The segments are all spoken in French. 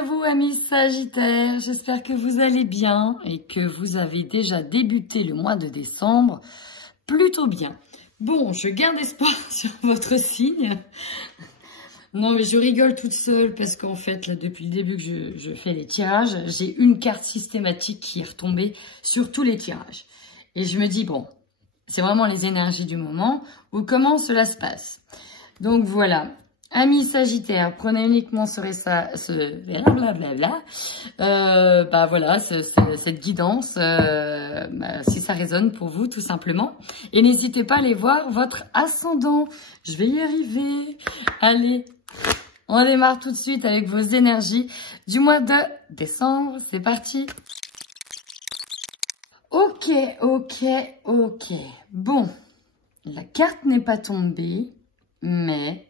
à vous, amis Sagittaires, j'espère que vous allez bien et que vous avez déjà débuté le mois de décembre plutôt bien. Bon, je garde espoir sur votre signe. Non, mais je rigole toute seule parce qu'en fait, là, depuis le début que je fais les tirages, j'ai une carte systématique qui est retombée sur tous les tirages. Et je me dis, bon, c'est vraiment les énergies du moment ou comment cela se passe. Donc voilà. Amis Sagittaires, prenez uniquement blablabla. Bah voilà, cette guidance, si ça résonne pour vous, tout simplement. Et n'hésitez pas à aller voir votre ascendant. Je vais y arriver. Allez, on démarre tout de suite avec vos énergies du mois de décembre. C'est parti. Ok. Bon, la carte n'est pas tombée, mais...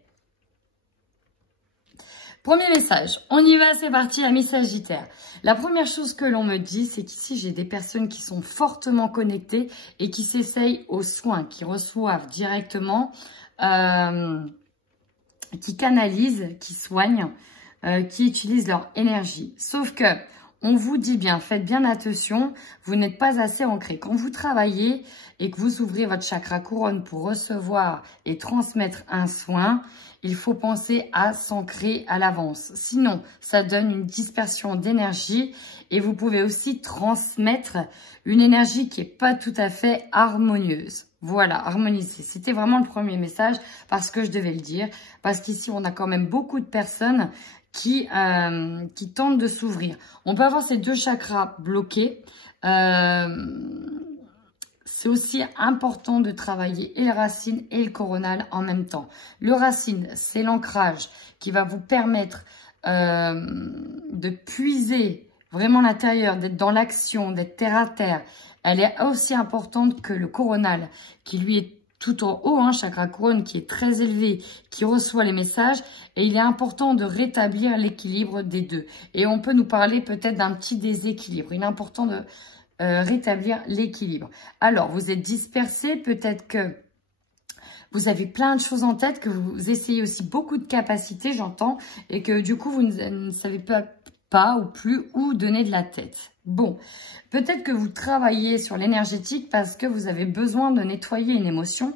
Premier message, on y va, c'est parti, amis Sagittaires. La première chose que l'on me dit, c'est qu'ici, j'ai des personnes qui sont fortement connectées et qui s'essayent aux soins, qui reçoivent directement, qui canalisent, qui soignent, qui utilisent leur énergie. Sauf que, on vous dit bien, faites bien attention, vous n'êtes pas assez ancré. Quand vous travaillez et que vous ouvrez votre chakra couronne pour recevoir et transmettre un soin, il faut penser à s'ancrer à l'avance. Sinon, ça donne une dispersion d'énergie et vous pouvez aussi transmettre une énergie qui n'est pas tout à fait harmonieuse. Voilà, harmoniser. C'était vraiment le premier message parce que je devais le dire. Parce qu'ici, on a quand même beaucoup de personnes qui tentent de s'ouvrir. On peut avoir ces deux chakras bloqués. C'est aussi important de travailler et le racine et le coronal en même temps. Le racine, c'est l'ancrage qui va vous permettre de puiser vraiment l'intérieur, d'être dans l'action, d'être terre à terre. Elle est aussi importante que le coronal, qui lui est tout en haut, hein, chakra couronne, qui est très élevé, qui reçoit les messages. Et il est important de rétablir l'équilibre des deux. Et on peut nous parler peut-être d'un petit déséquilibre. Il est important de... rétablir l'équilibre. Alors, vous êtes dispersé, peut-être que vous avez plein de choses en tête, que vous essayez aussi beaucoup de capacités, j'entends, et que du coup, vous ne savez pas ou plus où donner de la tête. Bon, peut-être que vous travaillez sur l'énergétique parce que vous avez besoin de nettoyer une émotion,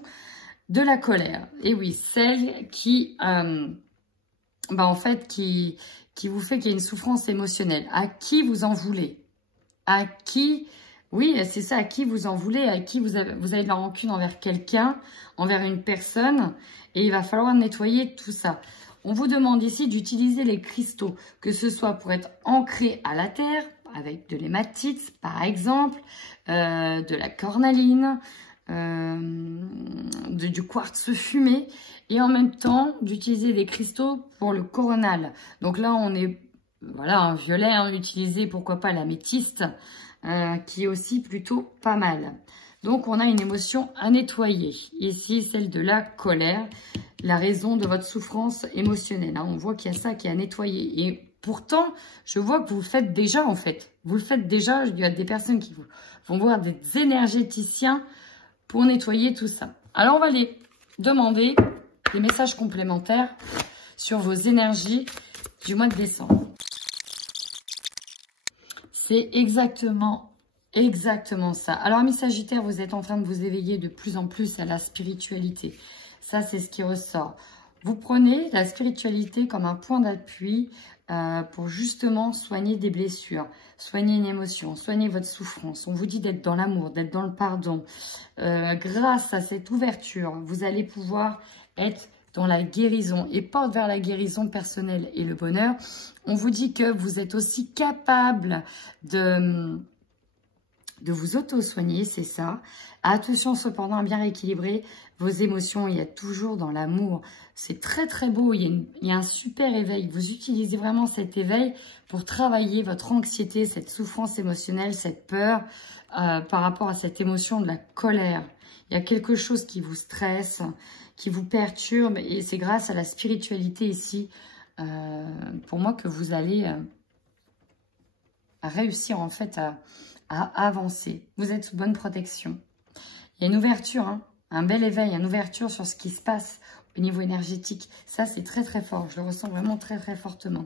de la colère. Et oui, celle qui, en fait, qui vous fait qu'il y a une souffrance émotionnelle. À qui vous en voulez? À qui, oui, c'est ça, à qui vous en voulez, à qui vous avez de la rancune envers quelqu'un, envers une personne, et il va falloir nettoyer tout ça. On vous demande ici d'utiliser les cristaux, que ce soit pour être ancré à la terre, avec de l'hématite, par exemple, de la cornaline, du quartz fumé, et en même temps d'utiliser des cristaux pour le coronal. Donc là, on est... Voilà, un violet, hein, utilisé, pourquoi pas l'améthyste, qui est aussi plutôt pas mal. Donc, on a une émotion à nettoyer. Ici, celle de la colère, la raison de votre souffrance émotionnelle. Hein. On voit qu'il y a ça qui est à nettoyer. Et pourtant, je vois que vous le faites déjà, en fait. Vous le faites déjà. Il y a des personnes qui vont voir des énergéticiens pour nettoyer tout ça. Alors, on va les demander des messages complémentaires sur vos énergies du mois de décembre. C'est exactement ça. Alors, amis Sagittaires, vous êtes en train de vous éveiller de plus en plus à la spiritualité. Ça, c'est ce qui ressort. Vous prenez la spiritualité comme un point d'appui pour justement soigner des blessures, soigner une émotion, soigner votre souffrance. On vous dit d'être dans l'amour, d'être dans le pardon. Grâce à cette ouverture, vous allez pouvoir être dans la guérison et porte vers la guérison personnelle et le bonheur. On vous dit que vous êtes aussi capable de vous auto-soigner, c'est ça. Attention cependant à bien rééquilibrer vos émotions. Il y a toujours dans l'amour. C'est très très beau. Il y a un super éveil. Vous utilisez vraiment cet éveil pour travailler votre anxiété, cette souffrance émotionnelle, cette peur par rapport à cette émotion de la colère. Il y a quelque chose qui vous stresse, qui vous perturbe. Et c'est grâce à la spiritualité ici, pour moi, que vous allez réussir en fait à avancer. Vous êtes sous bonne protection. Il y a une ouverture, hein, un bel éveil, une ouverture sur ce qui se passe au niveau énergétique. Ça, c'est très très fort. Je le ressens vraiment très très fortement.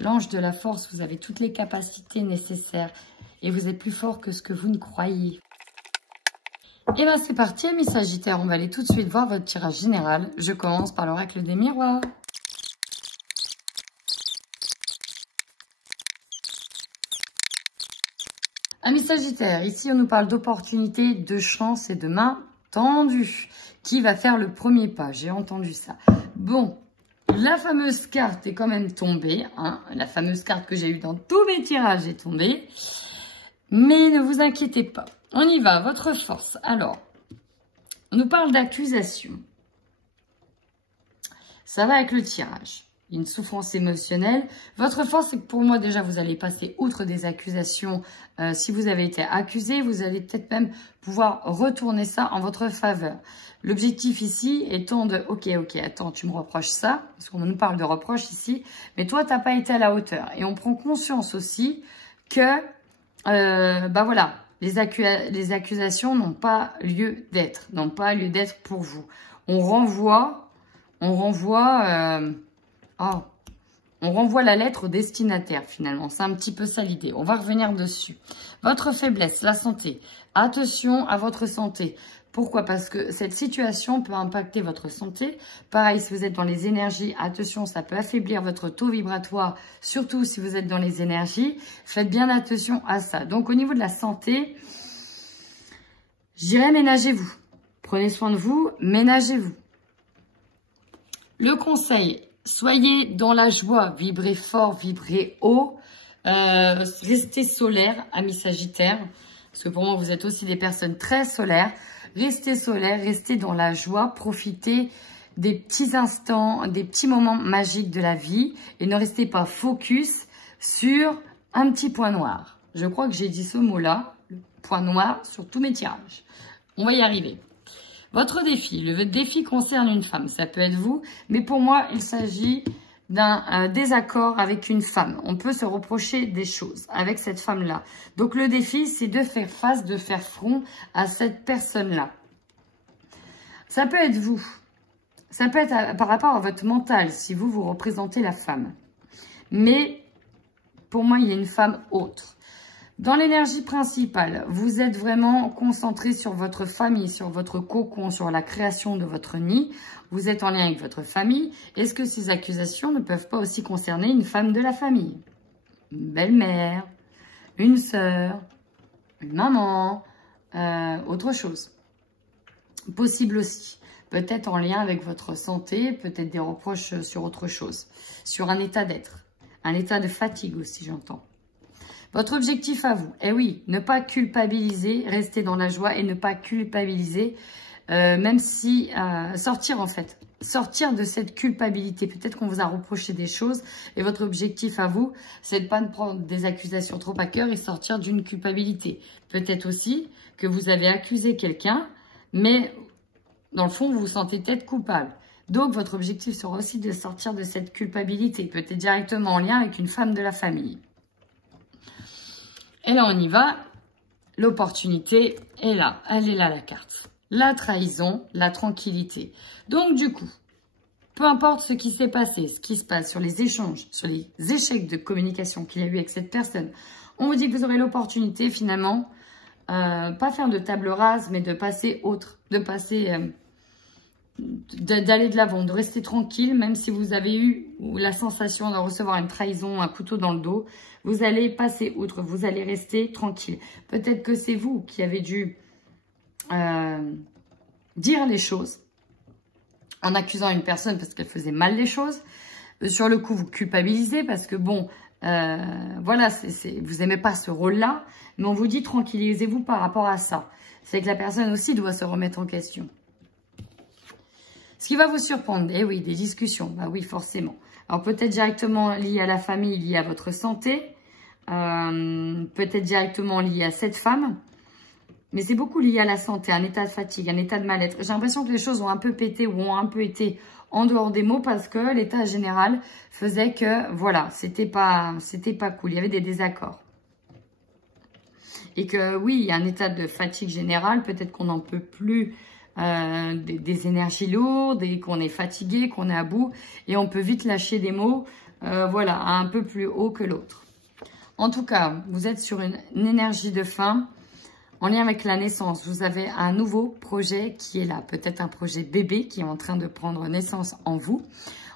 L'ange de la force, vous avez toutes les capacités nécessaires et vous êtes plus fort que ce que vous ne croyez. Et bien c'est parti, amis Sagittaires, on va aller tout de suite voir votre tirage général. Je commence par l'oracle des miroirs. Amis Sagittaires, ici on nous parle d'opportunités, de chance et de main tendue. Qui va faire le premier pas? J'ai entendu ça. Bon, la fameuse carte est quand même tombée. Hein, la fameuse carte que j'ai eue dans tous mes tirages est tombée. Mais ne vous inquiétez pas. On y va, votre force. Alors, on nous parle d'accusation. Ça va avec le tirage. Une souffrance émotionnelle. Votre force, c'est que pour moi, déjà, vous allez passer outre des accusations. Si vous avez été accusé, vous allez peut-être même pouvoir retourner ça en votre faveur. L'objectif ici étant de, ok, attends, tu me reproches ça, parce qu'on nous parle de reproches ici, mais toi, tu n'as pas été à la hauteur. Et on prend conscience aussi que, voilà, les accusations n'ont pas lieu d'être, pour vous. On renvoie la lettre au destinataire, finalement. C'est un petit peu ça l'idée. On va revenir dessus. Votre faiblesse, la santé. Attention à votre santé. Pourquoi? Parce que cette situation peut impacter votre santé. Pareil, si vous êtes dans les énergies, attention, ça peut affaiblir votre taux vibratoire, surtout si vous êtes dans les énergies. Faites bien attention à ça. Donc, au niveau de la santé, je dirais ménagez-vous. Prenez soin de vous, ménagez-vous. Le conseil, soyez dans la joie, vibrez fort, vibrez haut, restez solaire, amis Sagittaires, parce que pour moi, vous êtes aussi des personnes très solaires. Restez solaire, restez dans la joie, profitez des petits instants, des petits moments magiques de la vie et ne restez pas focus sur un petit point noir. Je crois que j'ai dit ce mot-là, le point noir, sur tous mes tirages. On va y arriver. Votre défi, le défi concerne une femme, ça peut être vous, mais pour moi, il s'agit d'un désaccord avec une femme. On peut se reprocher des choses avec cette femme-là. Donc le défi, c'est de faire face, de faire front à cette personne-là. Ça peut être vous. Ça peut être par rapport à votre mental, si vous représentez la femme. Mais pour moi, il y a une femme autre. Dans l'énergie principale, vous êtes vraiment concentré sur votre famille, sur votre cocon, sur la création de votre nid. Vous êtes en lien avec votre famille. Est-ce que ces accusations ne peuvent pas aussi concerner une femme de la famille? Une belle-mère, une sœur, une maman, autre chose. Possible aussi. Peut-être en lien avec votre santé, peut-être des reproches sur autre chose. Sur un état d'être. Un état de fatigue aussi, j'entends. Votre objectif à vous, eh oui, ne pas culpabiliser, rester dans la joie et ne pas culpabiliser, même si, sortir en fait, sortir de cette culpabilité. Peut-être qu'on vous a reproché des choses et votre objectif à vous, c'est de ne pas prendre des accusations trop à cœur et sortir d'une culpabilité. Peut-être aussi que vous avez accusé quelqu'un, mais dans le fond, vous vous sentez peut-être coupable. Donc, votre objectif sera aussi de sortir de cette culpabilité, peut-être directement en lien avec une femme de la famille. Et là, on y va. L'opportunité est là. Elle est là, la carte. La trahison, la tranquillité. Donc, du coup, peu importe ce qui s'est passé, ce qui se passe sur les échanges, sur les échecs de communication qu'il y a eu avec cette personne, on vous dit que vous aurez l'opportunité, finalement, pas faire de table rase, mais de passer autre, de passer... d'aller de l'avant, de rester tranquille, même si vous avez eu la sensation de recevoir une trahison, un couteau dans le dos, vous allez passer outre, vous allez rester tranquille. Peut-être que c'est vous qui avez dû dire les choses en accusant une personne parce qu'elle faisait mal les choses. Sur le coup, vous culpabilisez parce que bon, voilà, vous n'aimez pas ce rôle-là, mais on vous dit tranquillisez-vous par rapport à ça. C'est que la personne aussi doit se remettre en question. Ce qui va vous surprendre, eh oui, des discussions, bah oui, forcément. Alors peut-être directement lié à la famille, lié à votre santé, peut-être directement lié à cette femme, mais c'est beaucoup lié à la santé, un état de fatigue, un état de mal-être. J'ai l'impression que les choses ont un peu pété ou ont un peu été en dehors des mots parce que l'état général faisait que, voilà, c'était pas cool, il y avait des désaccords. Et que oui, il y a un état de fatigue générale, peut-être qu'on n'en peut plus des énergies lourdes et qu'on est fatigué, qu'on est à bout. Et on peut vite lâcher des mots, voilà, un peu plus haut que l'autre. En tout cas, vous êtes sur une énergie de fin en lien avec la naissance. Vous avez un nouveau projet qui est là. Peut-être un projet bébé qui est en train de prendre naissance en vous.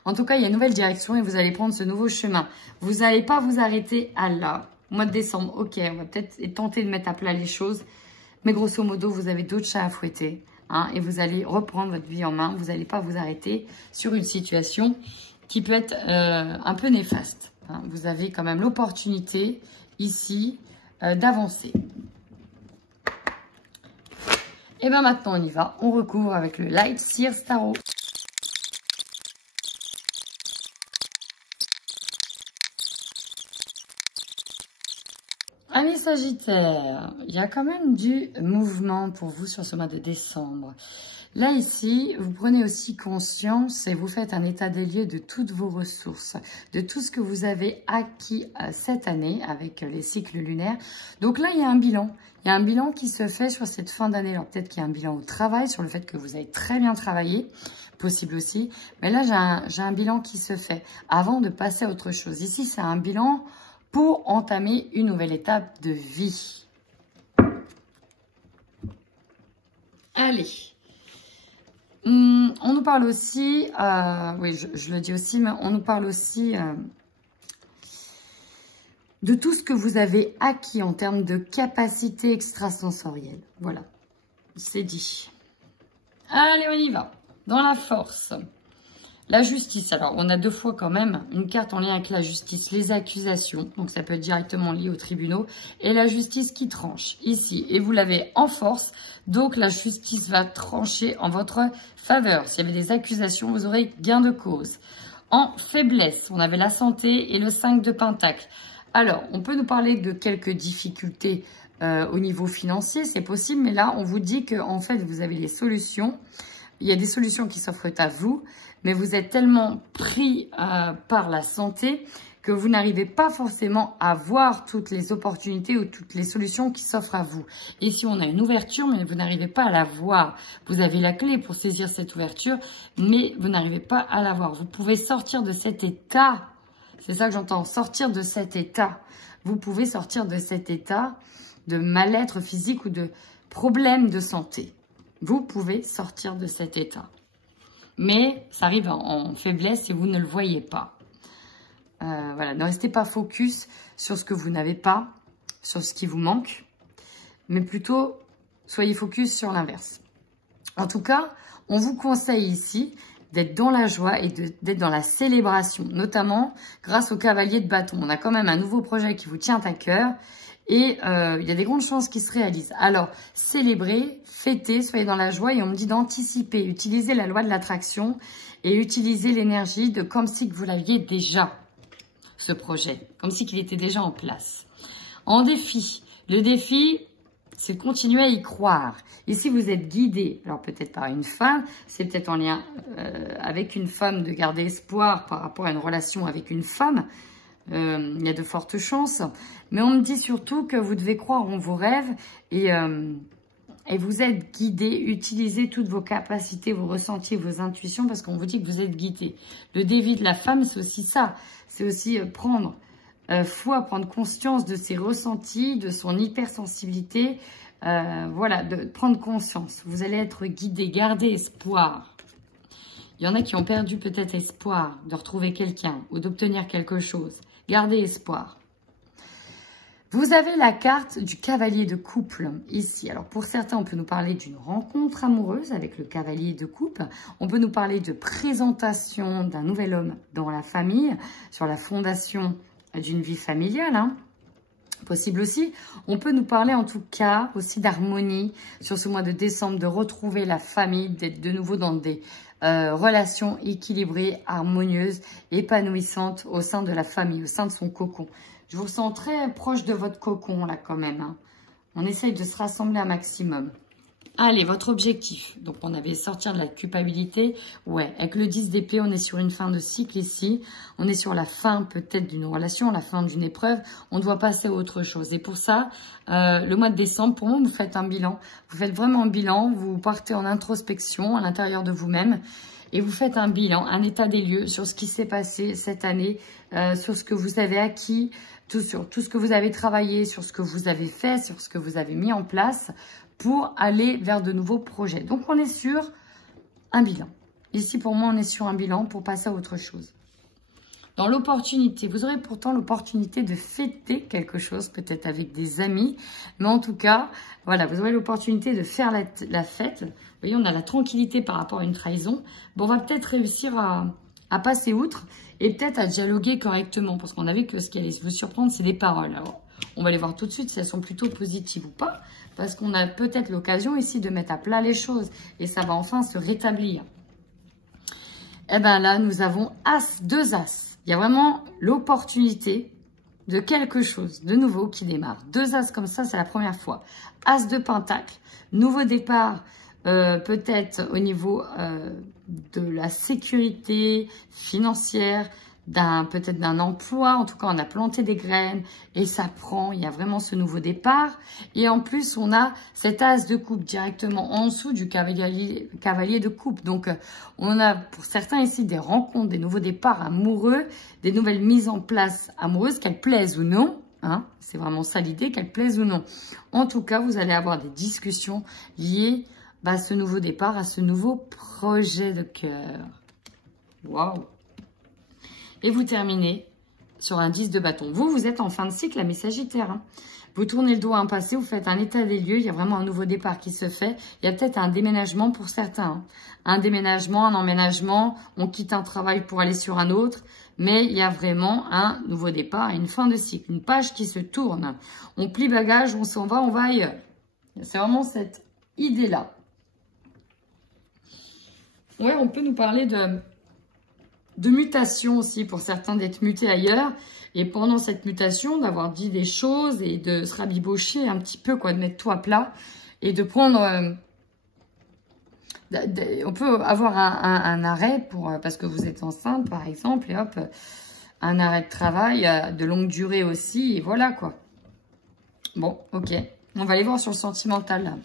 En tout cas, il y a une nouvelle direction et vous allez prendre ce nouveau chemin. Vous n'allez pas vous arrêter à là. Mois de décembre, ok, on va peut-être tenter de mettre à plat les choses. Mais grosso modo, vous avez d'autres chats à fouetter. Hein, et vous allez reprendre votre vie en main. Vous n'allez pas vous arrêter sur une situation qui peut être un peu néfaste. Hein. Vous avez quand même l'opportunité ici d'avancer. Et bien maintenant, on y va. On recouvre avec le Light Sears Tarot. Amis Sagittaire, il y a quand même du mouvement pour vous sur ce mois de décembre. Là, ici, vous prenez aussi conscience et vous faites un état des lieux de toutes vos ressources, de tout ce que vous avez acquis cette année avec les cycles lunaires. Donc là, il y a un bilan. Il y a un bilan qui se fait sur cette fin d'année. Alors peut-être qu'il y a un bilan au travail, sur le fait que vous avez très bien travaillé, possible aussi. Mais là, j'ai un bilan qui se fait avant de passer à autre chose. Ici, c'est un bilan pour entamer une nouvelle étape de vie. Allez. On nous parle aussi, oui, je le dis aussi, mais on nous parle aussi de tout ce que vous avez acquis en termes de capacité extrasensorielle. Voilà, c'est dit. Allez, on y va. Dans la force. La justice, alors on a deux fois quand même une carte en lien avec la justice, les accusations, donc ça peut être directement lié aux tribunaux, et la justice qui tranche ici, et vous l'avez en force, donc la justice va trancher en votre faveur. S'il y avait des accusations, vous aurez gain de cause. En faiblesse, on avait la santé et le 5 de Pentacle. Alors, on peut nous parler de quelques difficultés au niveau financier, c'est possible, mais là on vous dit que en fait vous avez les solutions, il y a des solutions qui s'offrent à vous, mais vous êtes tellement pris par la santé que vous n'arrivez pas forcément à voir toutes les opportunités ou toutes les solutions qui s'offrent à vous. Ici, on a une ouverture, mais vous n'arrivez pas à la voir. Vous avez la clé pour saisir cette ouverture, mais vous n'arrivez pas à la voir. Vous pouvez sortir de cet état. C'est ça que j'entends, sortir de cet état. Vous pouvez sortir de cet état de mal-être physique ou de problème de santé. Vous pouvez sortir de cet état. Mais ça arrive en faiblesse et vous ne le voyez pas. Voilà, ne restez pas focus sur ce que vous n'avez pas, sur ce qui vous manque, mais plutôt soyez focus sur l'inverse. En tout cas, on vous conseille ici d'être dans la joie et d'être dans la célébration, notamment grâce au cavalier de bâton. On a quand même un nouveau projet qui vous tient à cœur et il y a des grandes chances qui se réalisent. Alors, célébrez, fêtez, soyez dans la joie et on me dit d'anticiper, utilisez la loi de l'attraction et utilisez l'énergie de comme si vous l'aviez déjà, ce projet, comme si qu'il était déjà en place. En défi, le défi, c'est de continuer à y croire. Et si vous êtes guidé, alors peut-être par une femme, c'est peut-être en lien avec une femme de garder espoir par rapport à une relation avec une femme, il y a de fortes chances. Mais on me dit surtout que vous devez croire en vos rêves et vous êtes guidé. Utilisez toutes vos capacités, vos ressentis, vos intuitions parce qu'on vous dit que vous êtes guidé. Le défi de la femme, c'est aussi ça. C'est aussi prendre foi, prendre conscience de ses ressentis, de son hypersensibilité. Voilà, de prendre conscience. Vous allez être guidé, gardez espoir. Il y en a qui ont perdu peut-être espoir de retrouver quelqu'un ou d'obtenir quelque chose. Gardez espoir. Vous avez la carte du cavalier de couple ici. Alors pour certains, on peut nous parler d'une rencontre amoureuse avec le cavalier de couple. On peut nous parler de présentation d'un nouvel homme dans la famille, sur la fondation d'une vie familiale, hein. Possible aussi. On peut nous parler en tout cas aussi d'harmonie sur ce mois de décembre, de retrouver la famille, d'être de nouveau dans des relations équilibrées, harmonieuses, épanouissantes au sein de la famille, au sein de son cocon. Je vous sens très proche de votre cocon là quand même, hein. On essaye de se rassembler un maximum. Allez, votre objectif. Donc, on avait sortir de la culpabilité. Ouais, avec le 10 d'épée, on est sur une fin de cycle ici. On est sur la fin peut-être d'une relation, la fin d'une épreuve. On doit passer à autre chose. Et pour ça, le mois de décembre, pour moi, vous faites un bilan. Vous faites vraiment un bilan. Vous partez en introspection à l'intérieur de vous-même. Et vous faites un bilan, un état des lieux sur ce qui s'est passé cette année, sur ce que vous avez acquis, sur tout ce que vous avez travaillé, sur ce que vous avez fait, sur ce que vous avez mis en place pour aller vers de nouveaux projets. Donc, on est sur un bilan. Ici, pour moi, on est sur un bilan pour passer à autre chose. Dans l'opportunité, vous aurez pourtant l'opportunité de fêter quelque chose, peut-être avec des amis. Mais en tout cas, voilà, vous aurez l'opportunité de faire la fête. Vous voyez, on a la tranquillité par rapport à une trahison. Bon, on va peut-être réussir à passer outre et peut-être à dialoguer correctement. Parce qu'on a vu que ce qui allait vous surprendre, c'est des paroles. Alors, on va les voir tout de suite si elles sont plutôt positives ou pas. Parce qu'on a peut-être l'occasion ici de mettre à plat les choses. Et ça va enfin se rétablir. Eh bien là, nous avons As, 2 As. Il y a vraiment l'opportunité de quelque chose de nouveau qui démarre. 2 As comme ça, c'est la première fois. As de Pentacle. Nouveau départ, peut-être au niveau de la sécurité financière, peut-être d'un emploi. En tout cas, on a planté des graines et ça prend. Il y a vraiment ce nouveau départ. Et en plus, on a cet as de coupe directement en dessous du cavalier de coupe. Donc, on a pour certains ici des rencontres, des nouveaux départs amoureux, des nouvelles mises en place amoureuses, qu'elles plaisent ou non. Hein, c'est vraiment ça l'idée, qu'elles plaisent ou non. En tout cas, vous allez avoir des discussions liées à ce nouveau départ, à ce nouveau projet de cœur. Waouh! Et vous terminez sur un 10 de bâton. Vous êtes en fin de cycle, mes Sagittaires. Hein. Vous tournez le dos à un passé, vous faites un état des lieux. Il y a vraiment un nouveau départ qui se fait. Il y a peut-être un déménagement pour certains. Hein. Un déménagement, un emménagement. On quitte un travail pour aller sur un autre. Mais il y a vraiment un nouveau départ et une fin de cycle. Une page qui se tourne. On plie bagage, on s'en va, on va ailleurs. C'est vraiment cette idée-là. Ouais, on peut nous parler de mutation aussi, pour certains d'être mutés ailleurs. Et pendant cette mutation, d'avoir dit des choses et de se rabibocher un petit peu, quoi, de mettre tout à plat. Et de prendre... on peut avoir un arrêt parce que vous êtes enceinte, par exemple. Et hop, un arrêt de travail de longue durée aussi. Et voilà, quoi. Bon, ok. On va aller voir sur le sentimental, là.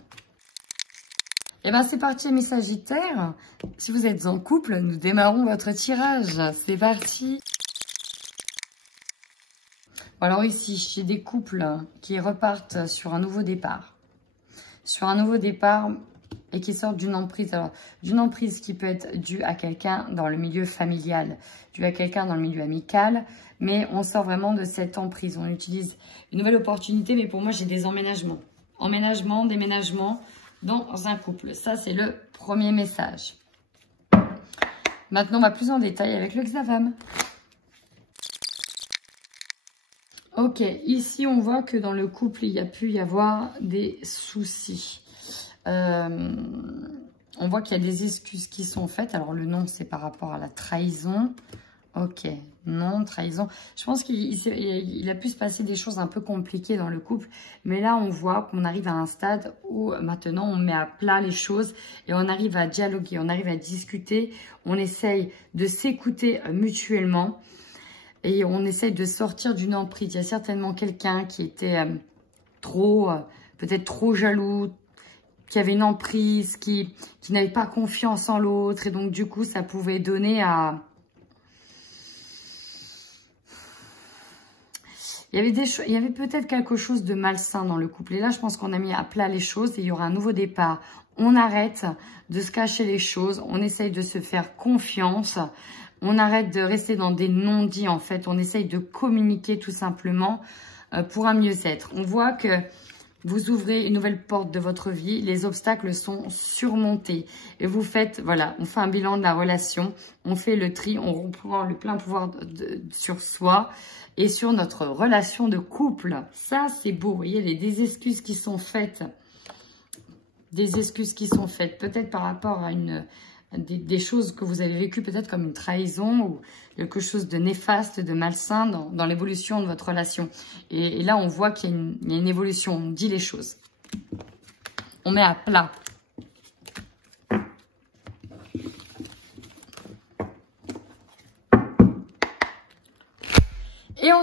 Eh bien, c'est parti, mes Sagittaires. Si vous êtes en couple, nous démarrons votre tirage. C'est parti. Alors ici, j'ai des couples qui repartent sur un nouveau départ. Sur un nouveau départ et qui sortent d'une emprise. Alors, d'une emprise qui peut être due à quelqu'un dans le milieu familial, due à quelqu'un dans le milieu amical. Mais on sort vraiment de cette emprise. On utilise une nouvelle opportunité, mais pour moi, j'ai des emménagements. Emménagement, déménagement dans un couple. Ça, c'est le premier message. Maintenant, on va plus en détail avec le Xavam. Ok, ici, on voit que dans le couple, il y a pu y avoir des soucis. On voit qu'il y a des excuses qui sont faites. Alors, le non, c'est par rapport à la trahison. Ok, non, trahison. Je pense qu'il a pu se passer des choses un peu compliquées dans le couple. Mais là, on voit qu'on arrive à un stade où maintenant, on met à plat les choses et on arrive à dialoguer, on arrive à discuter. On essaye de s'écouter mutuellement et on essaye de sortir d'une emprise. Il y a certainement quelqu'un qui était peut-être trop jaloux, qui avait une emprise, qui n'avait pas confiance en l'autre. Et donc, du coup, ça pouvait donner à... Il y avait peut-être quelque chose de malsain dans le couple. Et là, je pense qu'on a mis à plat les choses et il y aura un nouveau départ. On arrête de se cacher les choses. On essaye de se faire confiance. On arrête de rester dans des non-dits, en fait. On essaye de communiquer tout simplement pour un mieux-être. On voit que vous ouvrez une nouvelle porte de votre vie. Les obstacles sont surmontés. Et vous faites, voilà, on fait un bilan de la relation. On fait le tri. On reprend le plein pouvoir sur soi et sur notre relation de couple. Ça, c'est beau. Vous voyez, des excuses qui sont faites. Des excuses qui sont faites. Peut-être par rapport à des choses que vous avez vécues, peut-être comme une trahison ou quelque chose de néfaste, de malsain dans l'évolution de votre relation. Et là, on voit qu'il y a une évolution. On dit les choses. On met à plat.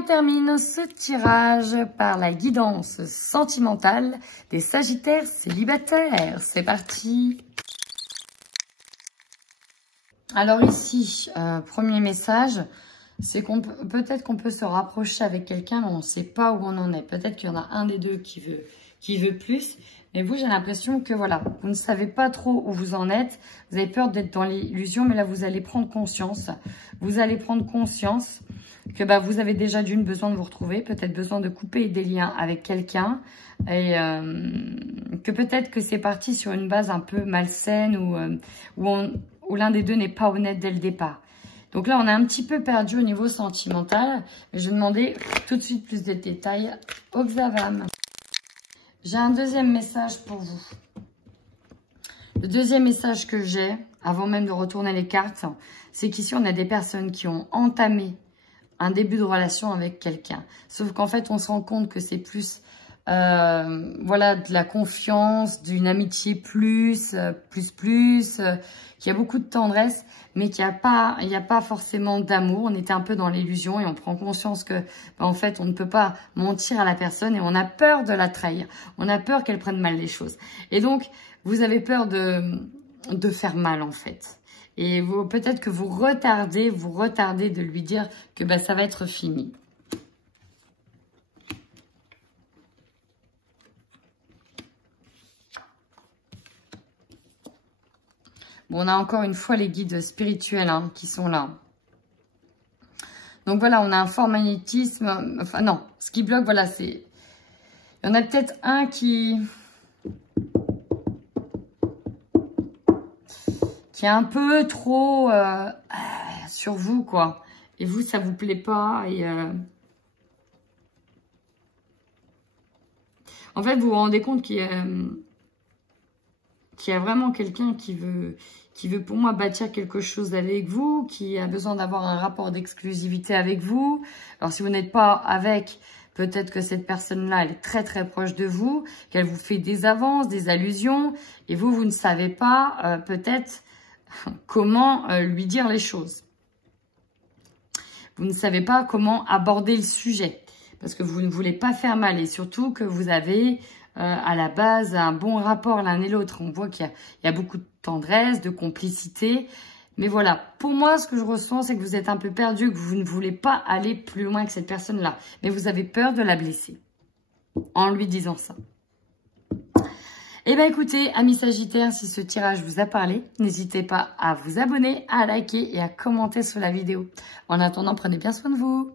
on termine ce tirage par la guidance sentimentale des Sagittaires célibataires. C'est parti. Alors ici, premier message, c'est qu'on peut-être qu'on peut se rapprocher avec quelqu'un, mais on ne sait pas où on en est. Peut-être qu'il y en a un des deux qui veut plus. Mais vous, j'ai l'impression que voilà, vous ne savez pas trop où vous en êtes. Vous avez peur d'être dans l'illusion, mais là, vous allez prendre conscience. Vous allez prendre conscience que vous avez déjà d'une besoin de vous retrouver, peut-être besoin de couper des liens avec quelqu'un. Et que peut-être que c'est parti sur une base un peu malsaine où l'un des deux n'est pas honnête dès le départ. Donc là, on est un petit peu perdu au niveau sentimental. Je vais demander tout de suite plus de détails au Xavam. J'ai un deuxième message pour vous. Le deuxième message que j'ai, avant même de retourner les cartes, c'est qu'ici, on a des personnes qui ont entamé un début de relation avec quelqu'un. Sauf qu'en fait, on se rend compte que c'est plus... voilà, de la confiance, d'une amitié plus, qu'il y a beaucoup de tendresse, mais qu'il n'y a pas forcément d'amour. On était un peu dans l'illusion et on prend conscience que, en fait, on ne peut pas mentir à la personne et on a peur de la trahir. On a peur qu'elle prenne mal les choses. Et donc, vous avez peur de faire mal, en fait. Et peut-être que vous retardez de lui dire que ça va être fini. Bon, on a encore une fois les guides spirituels qui sont là. Donc voilà, on a un fort magnétisme. Enfin non, ce qui bloque, voilà, c'est... Il y en a peut-être un qui est un peu trop sur vous, quoi. Et vous, ça vous plaît pas. Et en fait, vous vous rendez compte qu'il y a vraiment quelqu'un qui veut pour moi bâtir quelque chose avec vous, qui a besoin d'avoir un rapport d'exclusivité avec vous. Alors si vous n'êtes pas avec, peut-être que cette personne-là, elle est très très proche de vous, qu'elle vous fait des avances, des allusions, et vous ne savez pas peut-être comment lui dire les choses. Vous ne savez pas comment aborder le sujet, parce que vous ne voulez pas faire mal, et surtout que vous avez... à la base, un bon rapport l'un et l'autre. On voit qu'il y a beaucoup de tendresse, de complicité. Mais voilà, pour moi, ce que je ressens, c'est que vous êtes un peu perdu, que vous ne voulez pas aller plus loin que cette personne-là. Mais vous avez peur de la blesser en lui disant ça. Eh bien, écoutez, amis Sagittaires, si ce tirage vous a parlé, n'hésitez pas à vous abonner, à liker et à commenter sur la vidéo. En attendant, prenez bien soin de vous.